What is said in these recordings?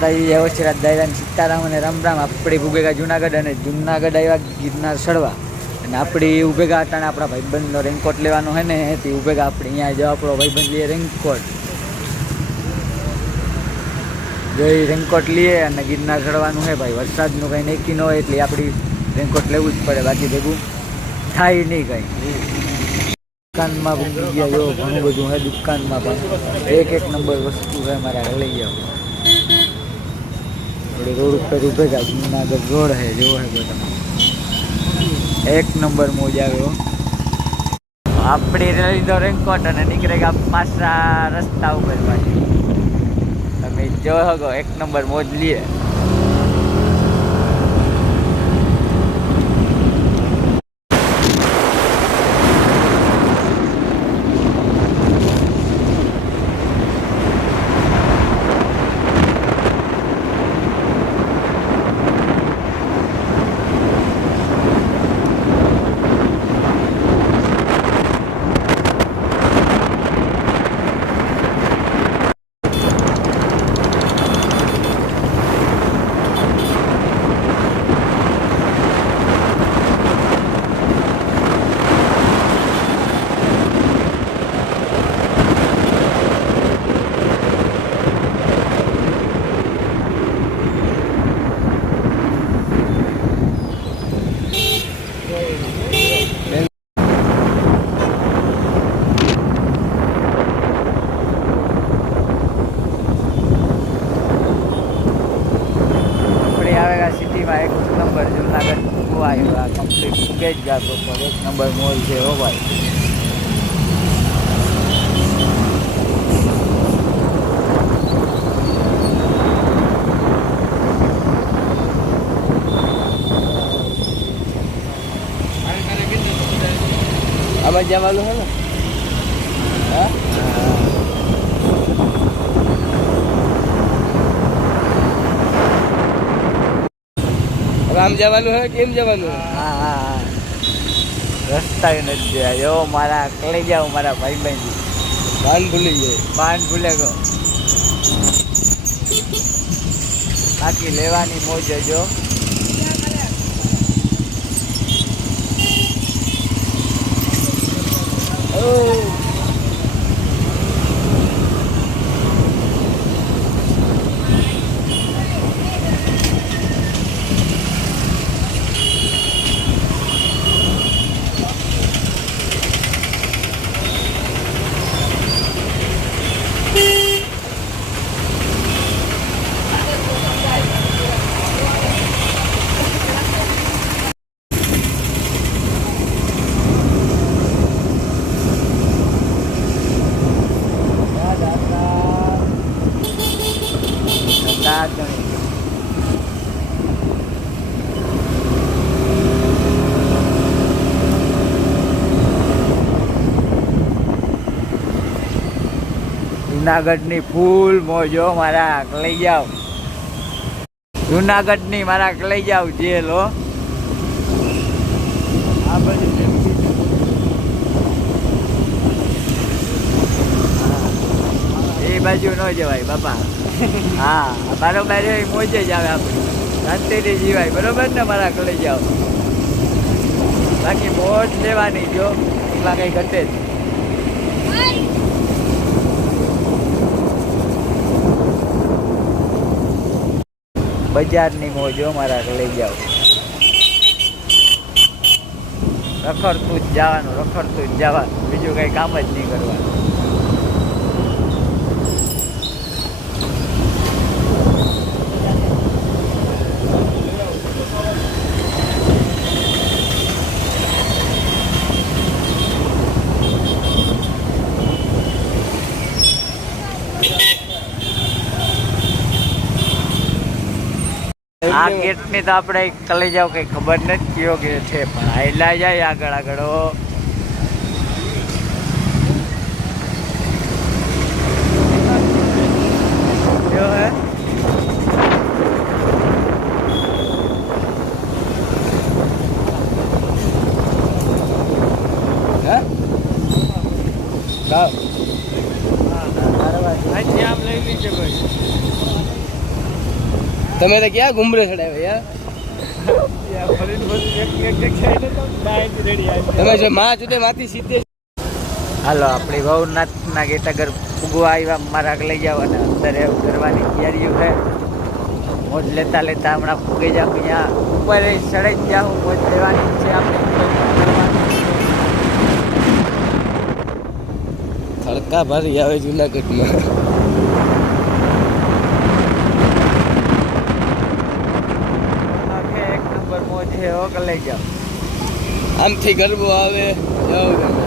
વશિરાજ દાયરા સીતારામ અને રામ રામ. આપણી ઉભેગા જુનાગઢ અને જુનાગઢ આવ્યા ગિરનાર ચડવા અને આપણી ઉભેગા અટાણે આપણા ભાઈબંધનો રેનકોટ લેવાનો હોય ને તે ઉભેગા આપણે અહીંયા જો આપણો ભાઈબંધ લઈએ રેનકોટ જો એ રેનકોટ લઈએ અને ગિરનાર ચડવાનું હોય ભાઈ. વરસાદનું કંઈ નક્કી ન હોય એટલે આપણી રેનકોટ લેવું જ પડે, બાકી ભેગું થાય નહીં કંઈ. દુકાનમાં પણ ગયા જો ઘણું બધું હોય, દુકાનમાં પણ એક નંબર વસ્તુ છે મારા લઈ જાઓ. રોડ ઉપર ઉભેગા જુનાગઢ રોડ હે જો હે તમે એક નંબર મોજ આવ્યો. આપણી લીધો રેનકોટ અને નીકળે ગયા પાછા રસ્તા ઉપર પાછી. તમે જો શકો એક નંબર મોજ લીએ. સિટીમાં એક નંબર જુનાગઢ આવ્યો. આ કમ્પ્લીટ કે જ ગયા પ્રોપર એક નંબર મોલ છે હો ભાઈ. આમાં જવાનું હે ને? હા આમ જવાનું હે કેમ જવાનું? હા રસ્તા નથી જોયા જો મારા કળી જાવ મારા ભાઈ બહેન બાન ભૂલી જાય. બાન ભૂલે ગયો બાકી લેવાની મોજ જો. જુનાગઢની ફૂલ મોજો મારા લઈ જાવ. જુનાગઢની મારા લઈ જાવ જેલ હો. આ બધું એ બાજુ ન જવાય બાપા. હા બરોબર મોજે જ આવે આપણી શાંતિથી જીવાય બરોબર ને મારા લઈ જાવ. બાકી મોજ લેવાની જો એમાં કંઈ ઘટે જ. બજારની મોજો મારા લઈ જાવ. રખડતું જ જવાનું, રખડતું જ જવાનું, બીજું કંઈ કામ જ નહીં કરવાનું. આ ગેટની તો આપણે કલે જાવ કંઈ ખબર નથી કયો ગેટ છે પણ આયલા જાય આગળ આગળ. જો હે આમ લઈ લીધે ભાઈ. તમે તો ક્યાં ઘુમરે ચડાવે યાર તમે જો માં જુદે માંથી સીધે હાલો આપણી ભવનાથના ગેટ આગળ ઉગવા આવ્યા મારા લઈ જાવ અને અંદર એવું કરવાની તૈયારીઓ છે મોજ લેતા લેતા હમણાં ફૂગી જાઉં અહીંયા ઉપર ચડાઈ જાઉં મોજ લેવાની છે આપણે ખડકા ભરી આવે જુનાગઢમાં એક નંબર મોજ છે હો કે લઈ જાઓ આમથી ગરબો આવે જાઓ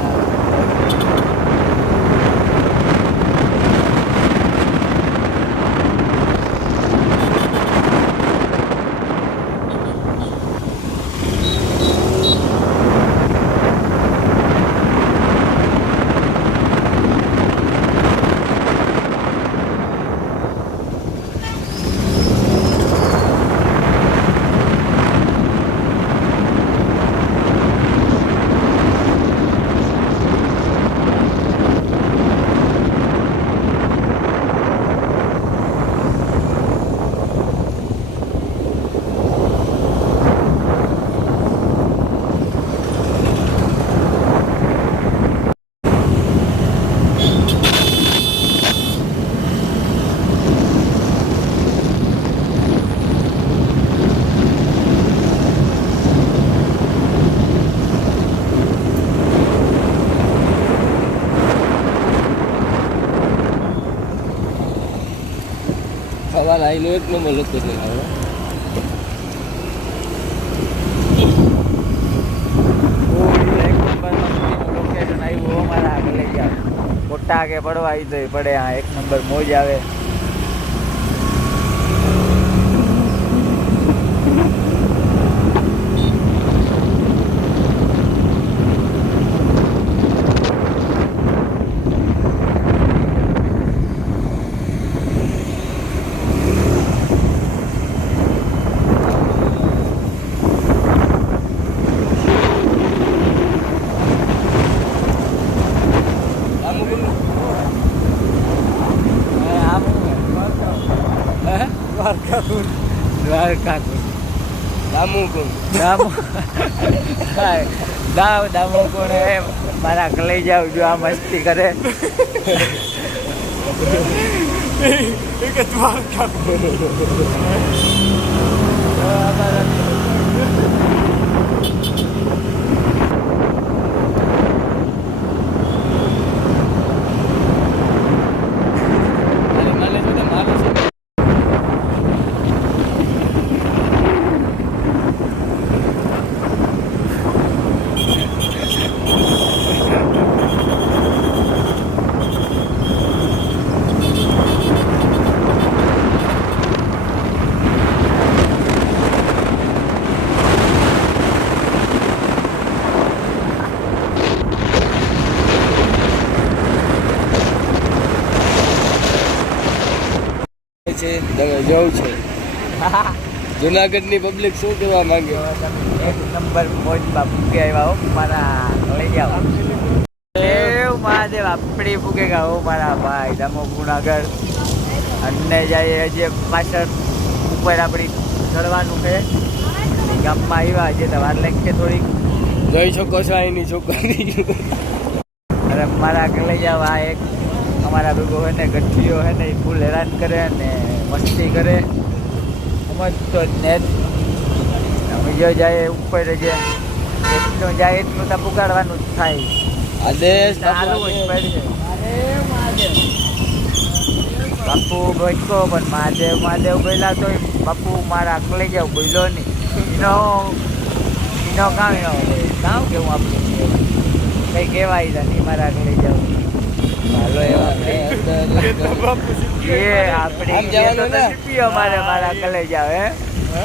સવાલ આવીને એક નંબર લોકેશન આવે લોકેશન આવ્યું અમારા આગળ લઈ જાઓ મોટા કે પડવા આવી તો પડે હા એક નંબર મોજ આવે દ્વારકાપુર દામુ કોણે મારા લઈ જાવ જો આ મસ્તી કરે છે તમે જોઉં છે જુનાગઢની પબ્લિક શું કહેવા માંગે એક નંબર મોજ બાપુ કે આવ્યા હો મારા લઈ જાઓ મહાદેવ આપણી ફૂકેગા હો મારા ભાઈ દામો ગુણાગર અને જાય હજી પાછળ ઉપર આપણી ચડવાનું છે ગામમાં આવ્યા હજી તો વાર લાગશે થોડીક જોઈ શકો છો અહીંની છોકરી અરે મારા લઈ જાવ આ એક અમારા ભેગો હોય ને ગઠ્ઠીઓ હોય ને એ ફૂલ હેરાન કરે ને મસ્તી કરે સમજતો જ ને બીજો જાય ઉપર જે એટલું જાય એટલું તો પુગાડવાનું જ થાય આદેશ બાપુ ભટકો પણ મહાદેવ બોલ્યા તો બાપુ મારા લઈ જાવ બોલ્યો નહીં એનો કામ કામ કેવું આપણું કંઈ કહેવાય નહીં મારા લઈ જાવ હાલો મારા કલે જાવ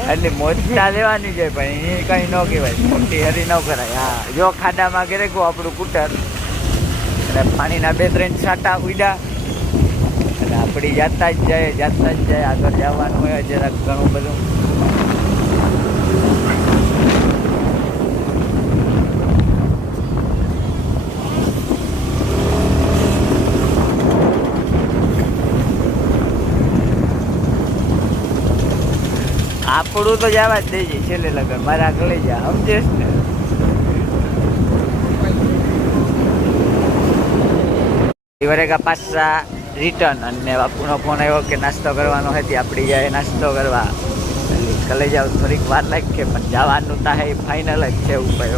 એટલે મોજતા લેવાની છે પણ એ કઈ ન કહેવાય મોટી હરી ન કરાય હા જો ખાડામાં ઘરે ગયું આપણું કૂટર અને પાણીના 2-3 છાંટા ઉડ્યા અને આપણી જાતા જ જાય આગળ જવાનું હોય જરાક ઘણું બધું આપણું તો જવા જ દેજે છેલ્લે લગન મારા લઈ જા સમજેશ ને. વરેગા પાછા રિટર્ન અને બાપુનો ફોન આવ્યો કે નાસ્તો કરવાનો હતી આપણી જાય નાસ્તો કરવા કલે જાવ થોડીક વાર લાગશે પણ જવાનું તા ફાઇનલ જ છે ઉપર.